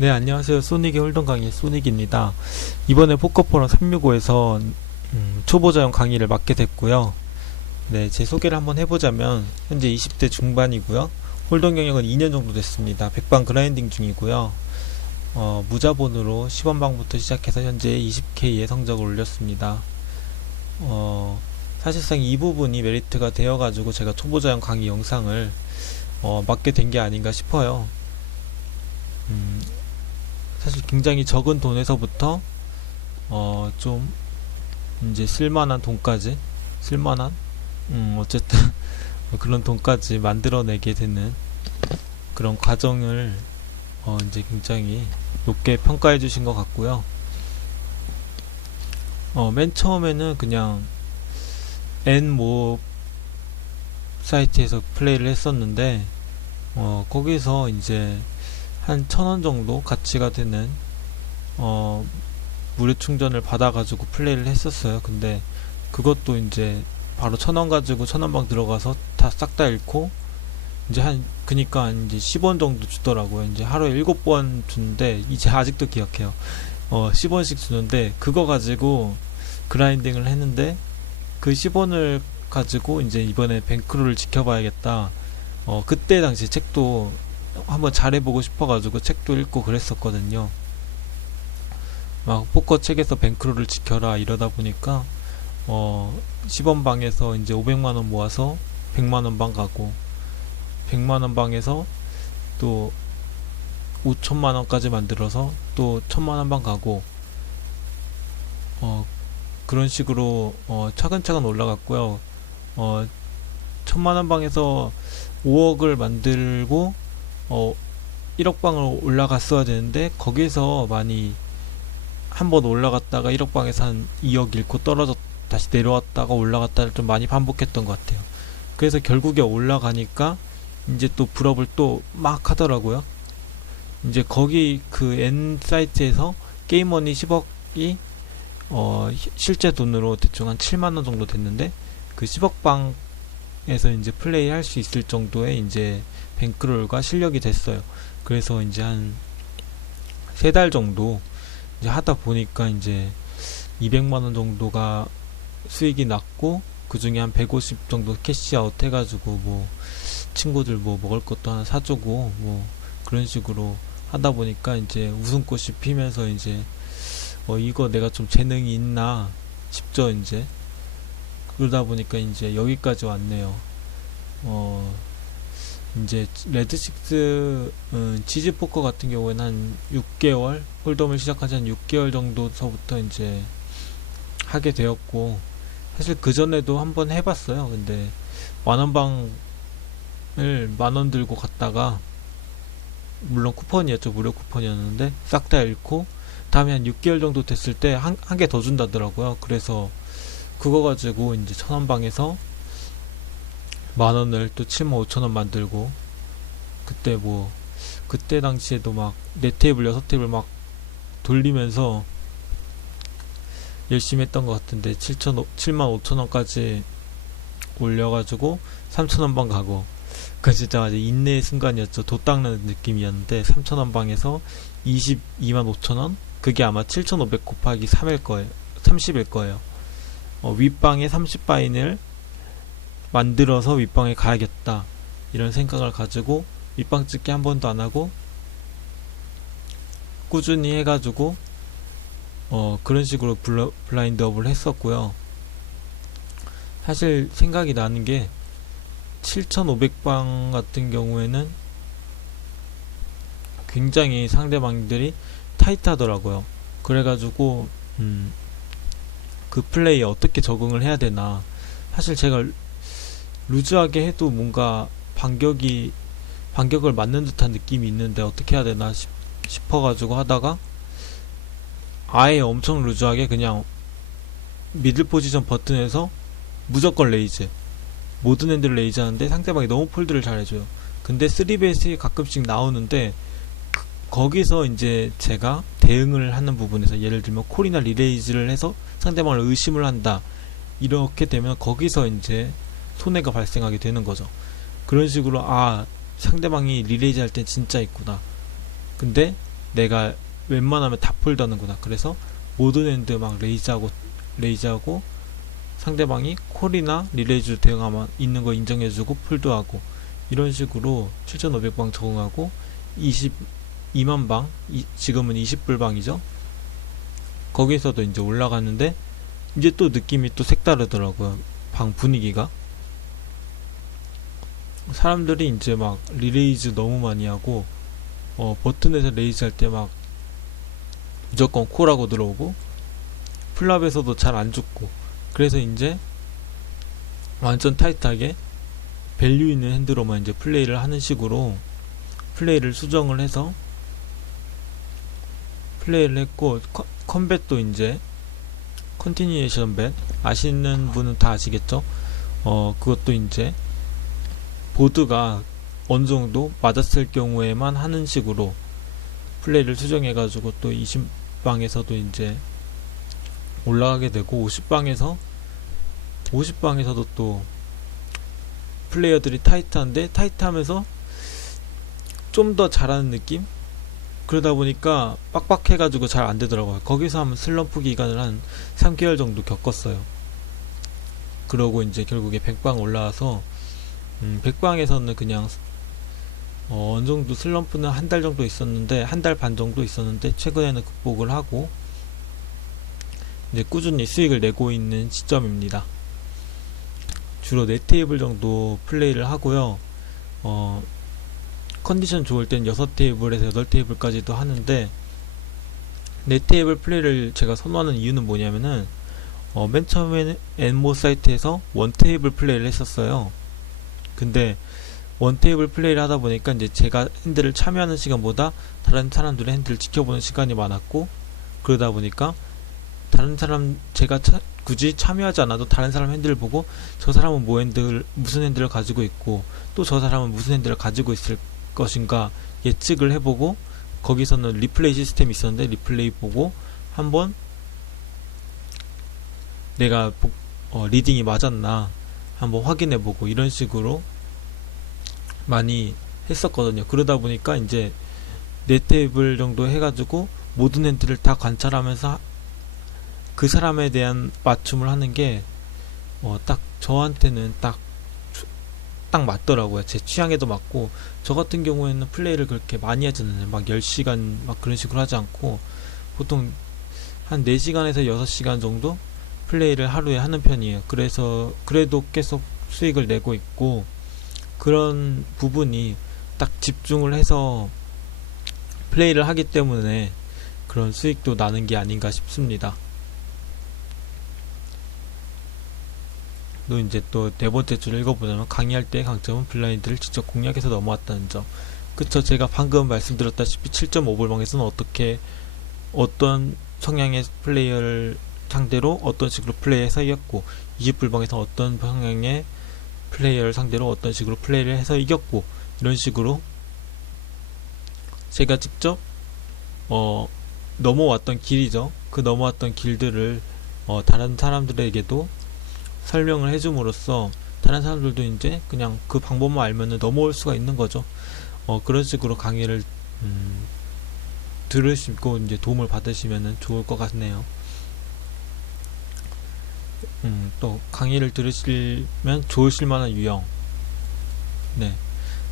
네, 안녕하세요. 소닉의 홀덤 강의 소닉입니다. 이번에 포커포럼 365에서 초보자용 강의를 맡게 됐고요. 네, 제 소개를 한번 해보자면 현재 20대 중반이고요. 홀덤 경력은 2년 정도 됐습니다. 백방 그라인딩 중이고요. 무자본으로 시범방부터 시작해서 현재 20K의 성적을 올렸습니다. 사실상 이 부분이 메리트가 되어가지고 제가 초보자용 강의 영상을 맡게 된 게 아닌가 싶어요. 사실 굉장히 적은 돈에서부터 좀 이제 쓸만한 돈까지 어쨌든 그런 돈까지 만들어내게 되는 그런 과정을 이제 굉장히 높게 평가해 주신 것 같고요. 맨 처음에는 그냥 N모 사이트에서 플레이를 했었는데 거기서 이제 한 1,000원 정도 가치가 되는 무료 충전을 받아가지고 플레이를 했었어요. 근데 그것도 이제 바로 1,000원 가지고 1,000원방 들어가서 다 싹 다 잃고 이제 그니까 이제 10원 정도 주더라고요. 이제 하루에 7번 주는데 이제 아직도 기억해요. 10원씩 주는데 그거 가지고 그라인딩을 했는데 그 10원을 가지고 이제 이번에 뱅크롤을 지켜봐야겠다. 그때 당시 책도 한번 잘해보고 싶어가지고 책도 읽고 그랬었거든요. 막 포커 책에서 뱅크롤을 지켜라 이러다 보니까 10원 방에서 이제 500만원 모아서 100만원 방 가고 100만원 방에서 또 5천만원까지 만들어서 또 1,000만원 방 가고 그런 식으로 차근차근 올라갔고요. 1,000만원 방에서 5억을 만들고 1억 방으로 올라갔어야 되는데 거기서 많이 한번 올라갔다가 1억 방에서 한 2억 잃고 떨어졌 다시 내려왔다가 올라갔다를 좀 많이 반복했던 것 같아요. 그래서 결국에 올라가니까 이제 또 불업을 또 막 하더라고요. 이제 거기 그 N 사이트에서 게임머니 10억이 실제 돈으로 대충 한 7만원 정도 됐는데 그 10억 방에서 이제 플레이 할 수 있을 정도의 이제 뱅크롤과 실력이 됐어요. 그래서 이제 한 3달 정도 이제 하다 보니까 이제 200만원 정도가 수익이 났고 그 중에 한 150 정도 캐시아웃 해가지고 뭐 친구들 뭐 먹을 것도 하나 사주고 뭐 그런 식으로 하다 보니까 이제 웃음꽃이 피면서 이제 이거 내가 좀 재능이 있나 싶죠. 이제 그러다 보니까 이제 여기까지 왔네요. 이제 레드식스 치즈포커 같은 경우에는 한 6개월 홀덤을 시작한 지 한 6개월 정도서부터 이제 하게 되었고, 사실 그 전에도 한번 해봤어요. 근데 만원방을 10,000원 들고 갔다가 물론 쿠폰이었죠. 무료 쿠폰이었는데 싹 다 잃고 다음에 한 6개월 정도 됐을 때 한 개 더 준다더라고요. 그래서 그거 가지고 이제 1,000원방에서 10,000원을 또 75,000원 만들고, 그때 당시에도 막 4테이블 6테이블 막 돌리면서 열심히 했던 것 같은데 75,000원까지 올려가지고 3,000원방 가고, 그 진짜 아주 인내의 순간이었죠. 도 닦는 느낌이었는데 3,000원방에서 225,000원? 그게 아마 7,500 곱하기 3일 거예요. 30일 거예요. 윗방에 30바인을 만들어서 윗방에 가야겠다 이런 생각을 가지고 윗방 찍기 한 번도 안 하고 꾸준히 해가지고 그런 식으로 블라인드업을 했었고요. 사실 생각이 나는 게 7,500방 같은 경우에는 굉장히 상대방들이 타이트하더라고요. 그래가지고 그 플레이에 어떻게 적응을 해야 되나, 사실 제가 루즈하게 해도 뭔가 반격을 맞는 듯한 느낌이 있는데 어떻게 해야 되나 싶어가지고 하다가 아예 엄청 루즈하게 그냥 미들 포지션 버튼에서 무조건 레이즈, 모든 핸들 레이즈 하는데 상대방이 너무 폴드를 잘해줘요. 근데 3베이스에 가끔씩 나오는데 거기서 이제 제가 대응을 하는 부분에서 예를 들면 콜이나 리레이즈를 해서 상대방을 의심을 한다, 이렇게 되면 거기서 이제 손해가 발생하게 되는 거죠. 그런 식으로 상대방이 리레이즈 할 땐 진짜 있구나. 근데 내가 웬만하면 다 폴더는구나. 그래서 모든 핸드 막 레이즈하고 상대방이 콜이나 릴레이즈 대응하면 있는 거 인정해주고 폴드하고 이런 식으로 7500방 적응하고 22만 방, 지금은 20불방이죠. 거기서도 이제 올라갔는데 이제 또 느낌이 또 색다르더라고요. 방 분위기가. 사람들이 이제 막 릴레이즈 너무 많이 하고 버튼에서 레이즈 할 때 막 무조건 콜하고 들어오고 플랍에서도 잘 안 죽고, 그래서 이제 완전 타이트하게 밸류 있는 핸드로만 이제 플레이를 하는 식으로 플레이를 수정을 해서 플레이를 했고, 컴뱃도 이제 컨티니에이션 뱃 아시는 분은 다 아시겠죠? 그것도 이제 보드가 어느 정도 맞았을 경우에만 하는 식으로 플레이를 수정해가지고 또 20방에서도 이제 올라가게 되고, 50방에서도 또 플레이어들이 타이트한데 타이트하면서 좀 더 잘하는 느낌? 그러다 보니까 빡빡해가지고 잘 안되더라고요. 거기서 한번 슬럼프 기간을 한 3개월 정도 겪었어요. 그러고 이제 결국에 100방 올라와서 100방에서는 그냥 어느 정도 슬럼프는 한 달 정도 있었는데, 한 달 반 정도 있었는데 최근에는 극복을 하고 이제 꾸준히 수익을 내고 있는 시점입니다. 주로 4테이블 정도 플레이를 하고요. 컨디션 좋을 땐 6테이블에서 8테이블까지도 하는데, 4테이블 플레이를 제가 선호하는 이유는 뭐냐면은 맨 처음에는 엔모 사이트에서 1테이블 플레이를 했었어요. 근데 1테이블 플레이를 하다 보니까 이제 제가 핸들을 참여하는 시간보다 다른 사람들의 핸들을 지켜보는 시간이 많았고, 그러다 보니까 다른 사람, 제가 굳이 참여하지 않아도 다른 사람 핸들을 보고 저 사람은 무슨 핸들을 가지고 있고 또 저 사람은 무슨 핸들을 가지고 있을 것인가 예측을 해보고, 거기서는 리플레이 시스템이 있었는데 리플레이 보고 한번 내가 리딩이 맞았나 한번 확인해보고 이런 식으로 많이 했었거든요. 그러다 보니까 이제 4테이블 정도 해가지고 모든 핸들을 다 관찰하면서 그 사람에 대한 맞춤을 하는 게 딱 저한테는 딱 맞더라고요. 제 취향에도 맞고, 저 같은 경우에는 플레이를 그렇게 많이 하지 않아요. 막 10시간 막 그런 식으로 하지 않고 보통 한 4시간에서 6시간 정도 플레이를 하루에 하는 편이에요. 그래서 그래도 계속 수익을 내고 있고, 그런 부분이 딱 집중을 해서 플레이를 하기 때문에 그런 수익도 나는 게 아닌가 싶습니다. 또 이제 또 4번째 줄 읽어보자면, 강의할 때의 강점은 블라인드를 직접 공략해서 넘어왔다는 점. 그쵸, 제가 방금 말씀드렸다시피 7.5불방에서는 어떤 성향의 플레이어를 상대로 어떤 식으로 플레이해서 이겼고, 20불방에서 어떤 성향의 플레이어를 상대로 어떤 식으로 플레이를 해서 이겼고, 이런 식으로 제가 직접 넘어왔던 길이죠. 그 넘어왔던 길들을 다른 사람들에게도 설명을 해줌으로써 다른 사람들도 이제 그냥 그 방법만 알면은 넘어올 수가 있는 거죠. 그런 식으로 강의를 들으시고 이제 도움을 받으시면은 좋을 것 같네요. 또 강의를 들으시면 좋으실 만한 유형. 네,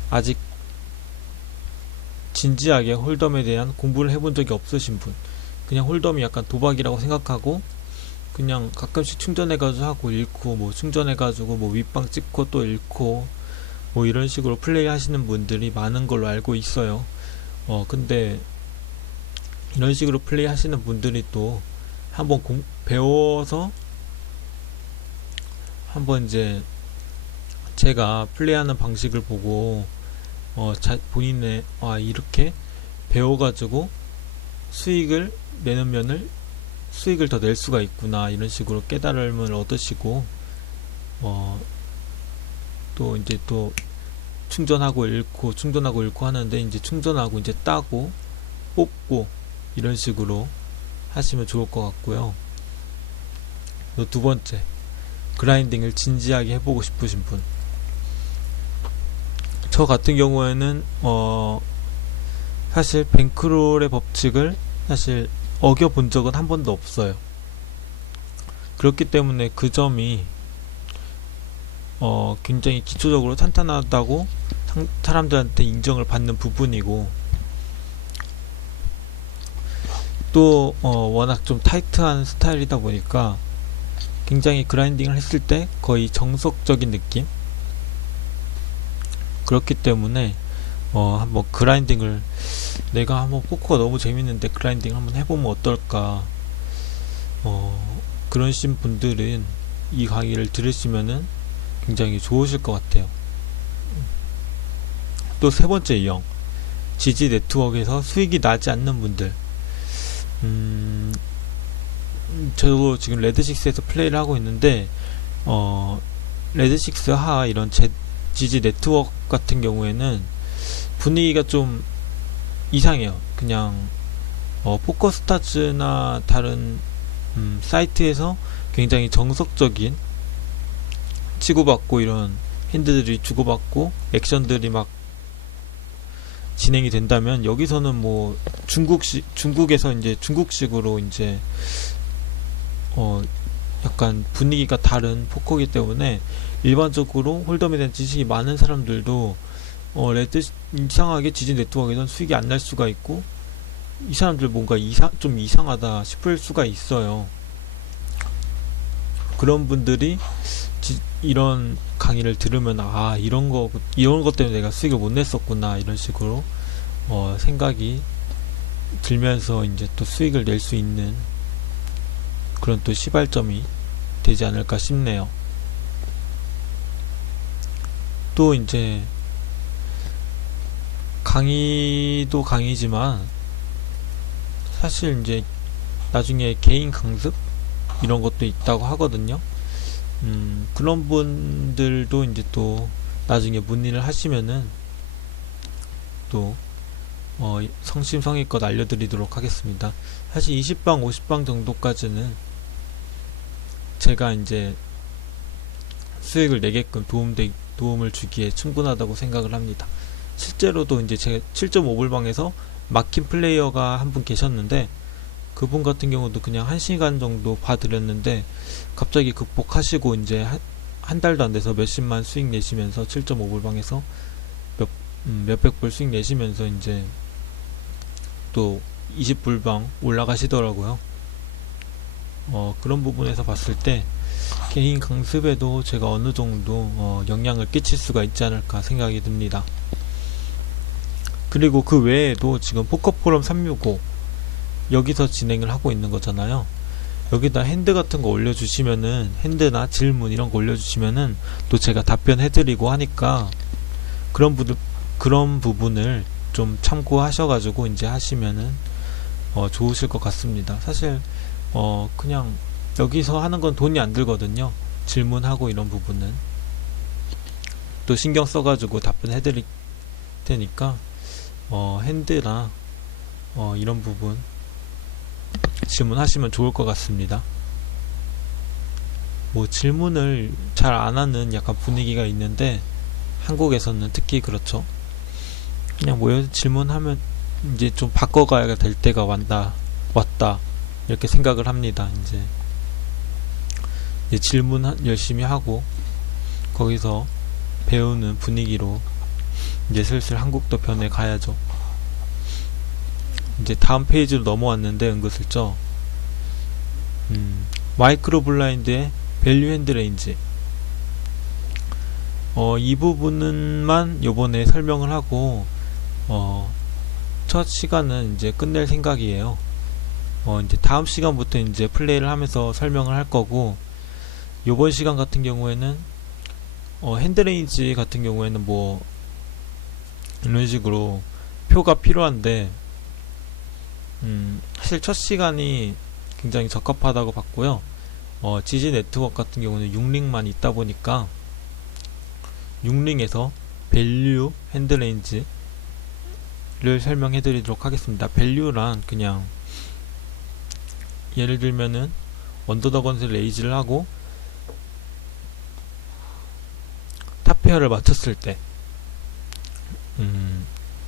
아직 진지하게 홀덤에 대한 공부를 해본 적이 없으신 분, 그냥 홀덤이 약간 도박이라고 생각하고 그냥 가끔씩 충전해가지고 하고 잃고, 뭐 충전해가지고 뭐 윗방 찍고 또 잃고 뭐 이런 식으로 플레이 하시는 분들이 많은 걸로 알고 있어요. 근데 이런 식으로 플레이 하시는 분들이 또 한번 배워서 한번 이제 제가 플레이하는 방식을 보고 본인의 이렇게 배워가지고 수익을 내놓으면은 수익을 더 낼 수가 있구나, 이런 식으로 깨달음을 얻으시고 또 이제 또 충전하고 잃고 하는데, 이제 충전하고 이제 따고 뽑고 이런 식으로 하시면 좋을 것 같고요. 또 2번째, 그라인딩을 진지하게 해보고 싶으신 분. 저 같은 경우에는 사실 뱅크롤의 법칙을 사실 어겨본 적은 한 번도 없어요. 그렇기 때문에 그 점이 굉장히 기초적으로 탄탄하다고 사람들한테 인정을 받는 부분이고, 또 워낙 좀 타이트한 스타일이다 보니까 굉장히 그라인딩을 했을 때 거의 정석적인 느낌. 그렇기 때문에 한번 그라인딩을, 내가 한번 포커가 너무 재밌는데 그라인딩 한번 해보면 어떨까, 그러신 분들은 이 강의를 들으시면은 굉장히 좋으실 것 같아요. 또 세 번째 유형, 지지 네트워크에서 수익이 나지 않는 분들. 저도 지금 레드6에서 플레이를 하고 있는데, 레드6 하 이런 지지 네트워크 같은 경우에는 분위기가 좀 이상해요. 그냥 포커스타즈나 다른 사이트에서 굉장히 정석적인 치고받고 이런 핸드들이 주고받고 액션들이 막 진행이 된다면, 여기서는 뭐 중국에서 이제 중국식으로 이제 약간 분위기가 다른 포커이기 때문에 일반적으로 홀덤에 대한 지식이 많은 사람들도 이상하게 지지 네트워크에선 수익이 안 날 수가 있고, 이 사람들 뭔가 좀 이상하다 싶을 수가 있어요. 그런 분들이 이런 강의를 들으면 이런 것 때문에 내가 수익을 못 냈었구나, 이런 식으로 생각이 들면서 이제 또 수익을 낼 수 있는 그런 또 시발점이 되지 않을까 싶네요. 또 이제 강의도 강의지만 사실 이제 나중에 개인 강습 이런 것도 있다고 하거든요. 그런 분들도 이제 또 나중에 문의를 하시면은 또 성심성의껏 알려드리도록 하겠습니다. 사실 20방 50방 정도까지는 제가 이제 수익을 내게끔 도움을 주기에 충분하다고 생각을 합니다. 실제로도 이제 제가 7.5불방에서 막힌 플레이어가 한 분 계셨는데, 그분 같은 경우도 그냥 1시간 정도 봐드렸는데 갑자기 극복하시고 이제 한 달도 안 돼서 몇십만 수익 내시면서 7.5불방에서 몇백 불 수익 내시면서 이제 또 20불방 올라가시더라고요. 그런 부분에서 봤을 때 개인 강습에도 제가 어느 정도 영향을 끼칠 수가 있지 않을까 생각이 듭니다. 그리고 그 외에도 지금 포커포럼 365 여기서 진행을 하고 있는 거잖아요. 여기다 핸드 같은 거 올려주시면은, 핸드나 질문 이런 거 올려주시면은 또 제가 답변해드리고 하니까 그런 부분을 좀 참고하셔가지고 이제 하시면은 좋으실 것 같습니다. 사실 그냥 여기서 하는 건 돈이 안 들거든요. 질문하고 이런 부분은 또 신경 써가지고 답변해드릴 테니까 핸드나 이런 부분 질문하시면 좋을 것 같습니다. 뭐 질문을 잘 안 하는 약간 분위기가 있는데, 한국에서는 특히 그렇죠. 그냥 모여서 질문하면 이제 좀 바꿔가야 될 때가 왔다 이렇게 생각을 합니다. 이제 질문 열심히 하고 거기서 배우는 분위기로 이제 슬슬 한국도 변해 가야죠. 이제 다음 페이지로 넘어왔는데 은근슬쩍 마이크로 블라인드의 밸류 핸드 레인지, 이 부분만 요번에 설명을 하고 첫 시간은 이제 끝낼 생각이에요. 이제 다음 시간부터 이제 플레이를 하면서 설명을 할 거고, 요번 시간 같은 경우에는 핸드 레인지 같은 경우에는 뭐 이런 식으로 표가 필요한데, 사실 첫 시간이 굉장히 적합하다고 봤고요. 지지 네트워크 같은 경우는 6링만 있다 보니까 6링에서 밸류 핸드 레인지를 설명해 드리도록 하겠습니다. 밸류란 그냥 예를 들면은 원더더건을 레이즈를 하고 탑페어를 맞췄을 때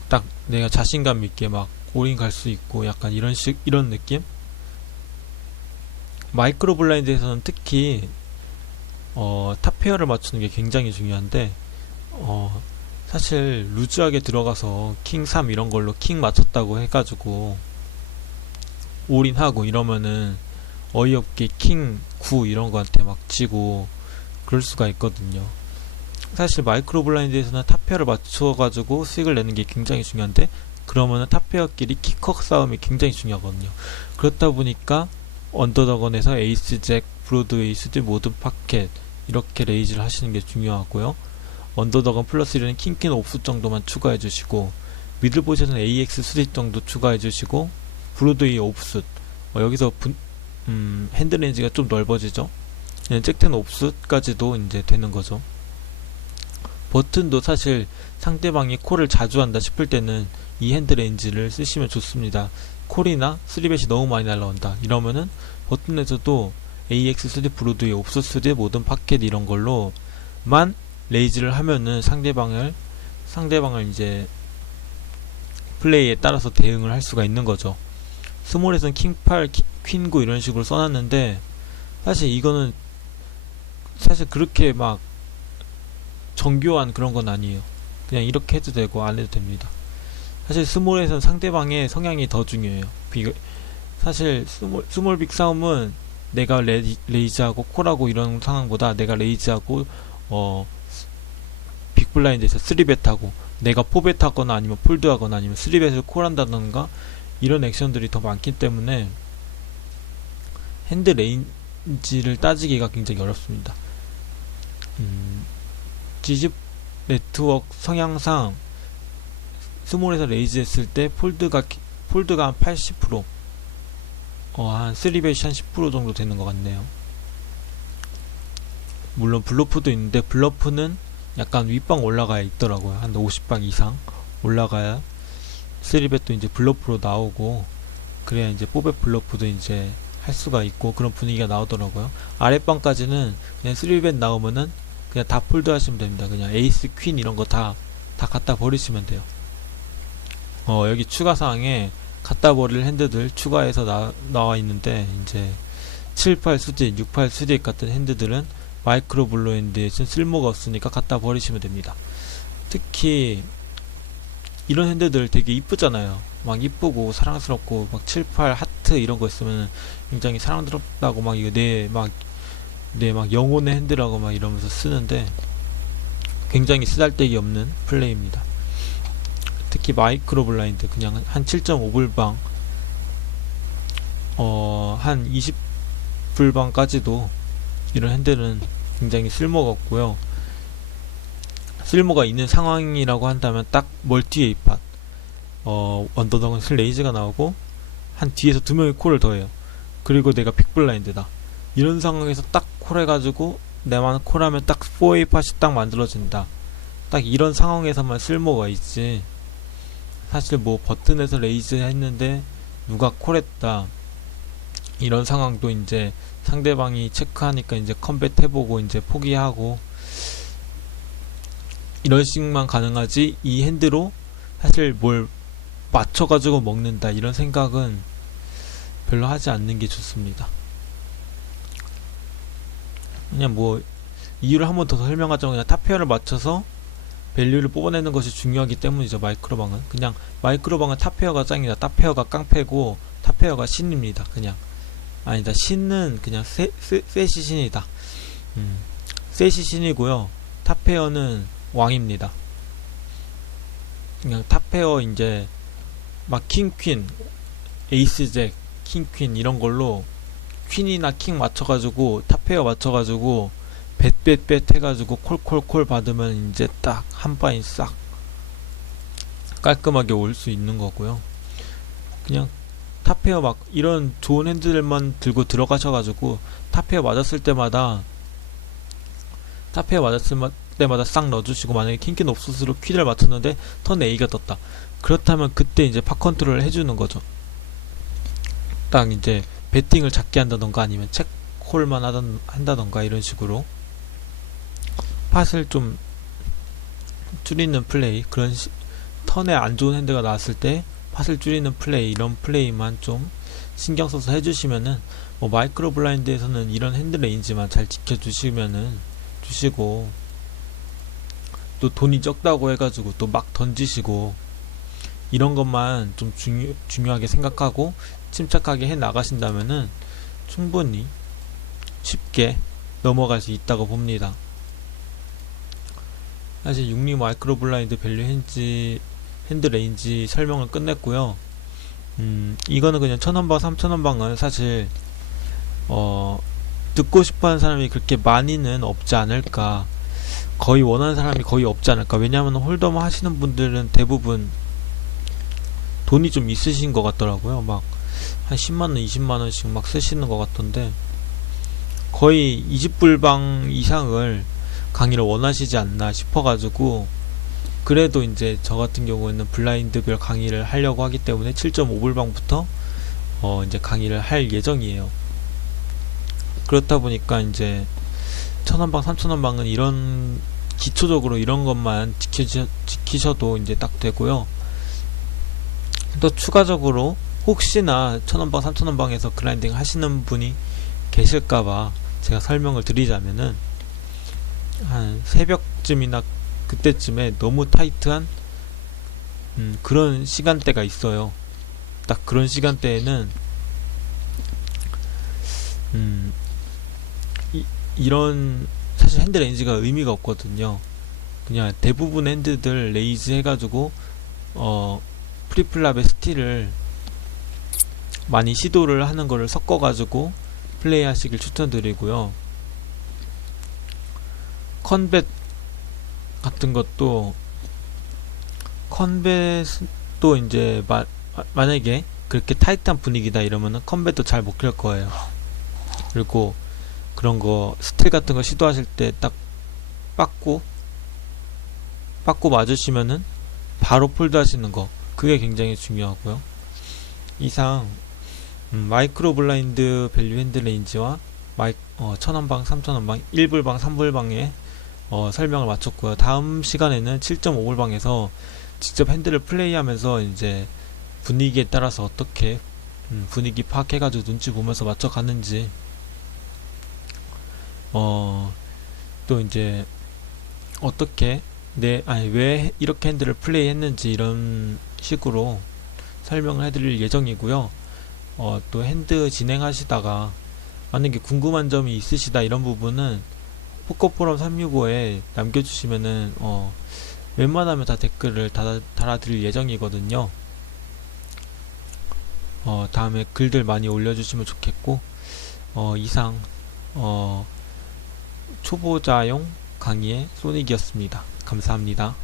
딱 내가 자신감 있게 막 올인 갈 수 있고 약간 이런 느낌? 마이크로 블라인드에서는 특히 탑 페어를 맞추는 게 굉장히 중요한데 사실 루즈하게 들어가서 킹 3 이런 걸로 킹 맞췄다고 해가지고 올인하고 이러면은 어이없게 킹 9 이런 거한테 막 지고 그럴 수가 있거든요. 사실 마이크로 블라인드에서는 탑 페어를 맞춰가지고 수익을 내는 게 굉장히 중요한데, 그러면은 탑 페어끼리 키커 싸움이 굉장히 중요하거든요. 그렇다 보니까 언더더건에서 에이스 잭, 브로드웨이 수드, 모든 파켓 이렇게 레이즈를 하시는 게 중요하고요. 언더더건 플러스 1은 킹퀸 옵수 정도만 추가해 주시고, 미들 포지션은 AX 수직 정도 추가해 주시고, 브로드웨이 옵수 여기서 핸드 레인지가 좀 넓어지죠. 잭텐 옵수까지도 이제 되는 거죠. 버튼도 사실 상대방이 콜을 자주 한다 싶을 때는 이 핸드 레인지를 쓰시면 좋습니다. 콜이나 3벳이 너무 많이 날라온다 이러면은 버튼에서도 AX 수디, 브로드웨이, 옵수 수디, 모든 파켓 이런 걸로만 레이즈를 하면은 상대방을 이제 플레이에 따라서 대응을 할 수가 있는 거죠. 스몰에서는 킹8, 퀸9 이런 식으로 써놨는데, 사실 이거는 사실 그렇게 막 정교한 그런 건 아니에요. 그냥 이렇게 해도 되고 안 해도 됩니다. 사실 스몰에서는 상대방의 성향이 더 중요해요. 사실 스몰 빅 싸움은 내가 레이즈하고 콜하고 이런 상황보다 내가 레이즈하고 빅블라인드에서 3벳하고 내가 4벳 하거나 아니면 폴드 하거나 아니면 3벳을 콜한다던가 이런 액션들이 더 많기 때문에 핸드 레인지를 따지기가 굉장히 어렵습니다. 지집 네트워크 성향상 스몰에서 레이즈 했을 때 폴드가 한 80%, 한 3벳이 한 10% 정도 되는 것 같네요. 물론 블러프도 있는데 블러프는 약간 윗방 올라가야 있더라고요. 한 50방 이상 올라가야 3벳도 이제 블러프로 나오고, 그래야 이제 4벳 블러프도 이제 할 수가 있고 그런 분위기가 나오더라고요. 아랫방까지는 그냥 3벳 나오면은 그냥 다 폴드 하시면 됩니다. 그냥 에이스, 퀸 이런 거 다 갖다 버리시면 돼요. 여기 추가사항에 갖다 버릴 핸드들 추가해서 나와 있는데, 이제 78 수디, 68 수디 같은 핸드들은 마이크로 블라인드에서는 쓸모가 없으니까 갖다 버리시면 됩니다. 특히 이런 핸드들 되게 이쁘잖아요. 막 이쁘고 사랑스럽고 막 78 하트 이런 거 있으면 굉장히 사랑스럽다고 막 이거 내 막 영혼의 핸드라고 막 이러면서 쓰는데 굉장히 쓰잘데기 없는 플레이입니다. 특히 마이크로 블라인드 그냥 한 7.5불방 한 20불방까지도 이런 핸들은 굉장히 쓸모가 없고요. 쓸모가 있는 상황이라고 한다면 딱 멀티 에이팟 언더덕은 레이즈가 나오고 한 뒤에서 두 명의 콜을 더해요. 그리고 내가 빅블라인드다 이런 상황에서 딱 콜해가지고 내만 콜하면 딱 4에이팟이 딱 만들어진다. 딱 이런 상황에서만 쓸모가 있지, 사실 뭐 버튼에서 레이즈 했는데 누가 콜했다 이런 상황도 이제 상대방이 체크하니까 이제 컴뱃 해보고 이제 포기하고 이런 식만 가능하지, 이 핸드로 사실 뭘 맞춰가지고 먹는다 이런 생각은 별로 하지 않는 게 좋습니다. 그냥 뭐 이유를 한 번 더 설명하자면 그냥 탑페어를 맞춰서 밸류를 뽑아내는 것이 중요하기 때문이죠. 마이크로방은 그냥 마이크로방은 탑페어가 짱이다, 탑페어가 깡패고 탑페어가 신입니다. 그냥 아니다, 신은 그냥 셋이 신이다. 셋이 신이고요, 탑페어는 왕입니다. 그냥 탑페어 이제 막 킹퀸, 에이스 잭, 킹퀸 이런 걸로 퀸이나 킹 맞춰가지고 탑페어 맞춰가지고 뱃 해가지고 콜 받으면 이제 딱 한 바인 싹 깔끔하게 올 수 있는 거고요. 그냥 탑페어 막 이런 좋은 핸들만 들고 들어가셔가지고 탑페어 맞았을 때마다 싹 넣어주시고, 만약에 킹퀸 옵수스로 퀸을 맞췄는데 턴 A가 떴다 그렇다면 그때 이제 파 컨트롤을 해주는 거죠. 딱 이제 배팅을 작게 한다던가 아니면 체크콜만 한다던가 이런 식으로 팟을 좀 줄이는 플레이, 그런 턴에 안 좋은 핸드가 나왔을 때 팟을 줄이는 플레이, 이런 플레이만 좀 신경 써서 해주시면은, 뭐 마이크로 블라인드에서는 이런 핸드 레인지만 잘 지켜주시면은 주시고, 또 돈이 적다고 해가지고 또 막 던지시고, 이런 것만 좀 중요하게 생각하고 침착하게 해 나가신다면은 충분히 쉽게 넘어갈 수 있다고 봅니다. 사실 6리 마이크로 블라인드 밸류 핸드 레인지 설명을 끝냈고요. 이거는 그냥 1000원방, 3000원방은 사실 듣고 싶어하는 사람이 그렇게 많이는 없지 않을까. 거의 원하는 사람이 거의 없지 않을까. 왜냐하면 홀덤 하시는 분들은 대부분 돈이 좀 있으신 것 같더라고요. 막 한 10만원, 20만원씩 막 쓰시는 것 같던데, 거의 20불방 이상을 강의를 원하시지 않나 싶어가지고, 그래도 이제 저 같은 경우에는 블라인드별 강의를 하려고 하기 때문에 7.5불방부터 이제 강의를 할 예정이에요. 그렇다 보니까 이제 1000원방, 3000원방은 이런 기초적으로 이런 것만 지키셔도 이제 딱 되고요. 또 추가적으로 혹시나 1000원방, 3000원방에서 그라인딩 하시는 분이 계실까봐 제가 설명을 드리자면은, 한 새벽쯤이나 그때쯤에 너무 타이트한 그런 시간대가 있어요. 딱 그런 시간대에는 이런 사실 핸드 레인지가 의미가 없거든요. 그냥 대부분 핸드들 레이즈 해가지고 프리플랍의 스틸을 많이 시도를 하는 거를 섞어가지고 플레이 하시길 추천드리고요. 컨벳 같은 것도, 컨벳도 이제 만약에 그렇게 타이트한 분위기다 이러면은 컨벳도 잘 못 킬 거예요. 그리고 그런 거 스틸 같은 거 시도하실 때 딱 빠꾸 맞으시면은 바로 폴드 하시는 거, 그게 굉장히 중요하고요. 이상 마이크로 블라인드 밸류 핸드 레인지와 1000원방, 3000원방, 1불방, 3불방의 설명을 마쳤고요. 다음 시간에는 7.5불방에서 직접 핸드를 플레이하면서 이제 분위기에 따라서 어떻게 분위기 파악해가지고 눈치 보면서 맞춰가는지, 또 이제 어떻게 왜 이렇게 핸드를 플레이 했는지 이런 식으로 설명을 해드릴 예정이고요. 또 핸드 진행하시다가 만약에 궁금한 점이 있으시다 이런 부분은 포커포럼 365에 남겨주시면은 웬만하면 다 댓글을 달아드릴 예정이거든요. 다음에 글들 많이 올려주시면 좋겠고, 이상 초보자용 강의의 소닉이었습니다. 감사합니다.